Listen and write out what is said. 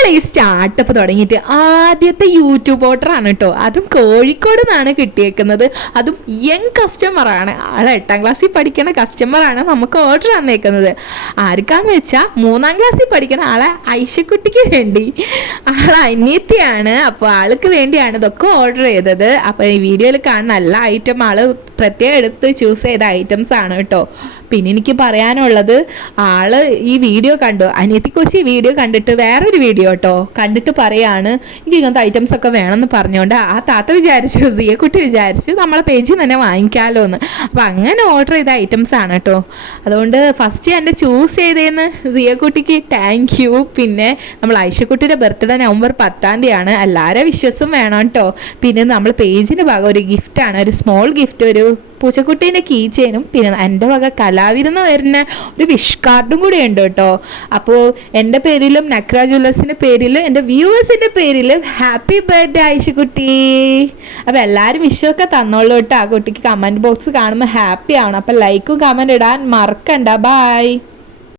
നമ്മൾ ഈ സ്റ്റാർട്ടപ്പ് തുടങ്ങിയിട്ട് ആദ്യത്തെ യൂട്യൂബ് ഓർഡറാണ് കേട്ടോ. അതും കോഴിക്കോട് നിന്നാണ് കിട്ടിയേക്കുന്നത്. അതും യങ് കസ്റ്റമറാണ്. ആൾ 8ാം ക്ലാസ്സിൽ പഠിക്കുന്ന കസ്റ്റമറാണ് നമുക്ക് ഓർഡർ തന്നേക്കുന്നത്. ആർക്കാന്ന് വെച്ചാൽ 3ാം ക്ലാസ്സിൽ പഠിക്കുന്ന ആളെ ഐഷക്കുട്ടിക്ക് വേണ്ടി. ആൾ അനിയത്തിയാണ്. അപ്പോൾ ആൾക്ക് വേണ്ടിയാണ് ഇതൊക്കെ ഓർഡർ ചെയ്തത്. അപ്പോൾ ഈ വീഡിയോയിൽ കാണുന്ന എല്ലാ ഐറ്റം ആൾ പ്രത്യേകം എടുത്ത് ചൂസ് ചെയ്ത ഐറ്റംസ് ആണ് കേട്ടോ. പിന്നെ എനിക്ക് പറയാനുള്ളത്, ആള് ഈ വീഡിയോ കണ്ടു, അനിയത്തി കൊച്ചി വീഡിയോ കണ്ടിട്ട് വേറൊരു വീഡിയോ കേട്ടോ കണ്ടിട്ട് പറയാണ് എനിക്ക് ഇങ്ങനത്തെ ഐറ്റംസ് ഒക്കെ വേണമെന്ന് പറഞ്ഞുകൊണ്ട് ആ താത്ത വിചാരിച്ചു, സിയക്കുട്ടി വിചാരിച്ചു നമ്മളെ പേജിൽ തന്നെ വാങ്ങിക്കാമല്ലോ എന്ന്. അപ്പം അങ്ങനെ ഓർഡർ ചെയ്ത ഐറ്റംസ് ആണ് കേട്ടോ. അതുകൊണ്ട് ഫസ്റ്റ് എൻ്റെ ചൂസ് ചെയ്തതെന്ന് സിയക്കുട്ടിക്ക് താങ്ക് യു. പിന്നെ നമ്മൾ ഐഷക്കുട്ടിയുടെ ബർത്ത്ഡേ നവംബർ 10ാം തീയതിയാണ്. എല്ലാവരും വിശ്വസം വേണം കേട്ടോ. പിന്നെ നമ്മൾ പേജിൻ്റെ ഭാഗം ഒരു ഗിഫ്റ്റാണ്, ഒരു സ്മോൾ ഗിഫ്റ്റ്, ഒരു പൂച്ചക്കുട്ടീൻ്റെ കീ ചെയിനും പിന്നെ എൻ്റെ വക കലാവിരുന്ന് വരുന്ന ഒരു വിഷ് കാർഡും കൂടി ഉണ്ട് കേട്ടോ. അപ്പോൾ എൻ്റെ പേരിലും നക്ര ജ്വല്ലേഴ്സിൻ്റെ പേരിലും എൻ്റെ വ്യൂവേഴ്സിൻ്റെ പേരിലും ഹാപ്പി ബർത്ത്ഡേ ഐഷക്കുട്ടി. അപ്പോൾ എല്ലാവരും വിഷൊക്കെ തന്നോളൂ കേട്ടോ. ആ കുട്ടിക്ക് കമൻറ്റ് ബോക്സ് കാണുമ്പോൾ ഹാപ്പി ആവണം. അപ്പോൾ ലൈക്കും കമൻറ്റ് ഇടാൻ മറക്കണ്ട. ബൈ.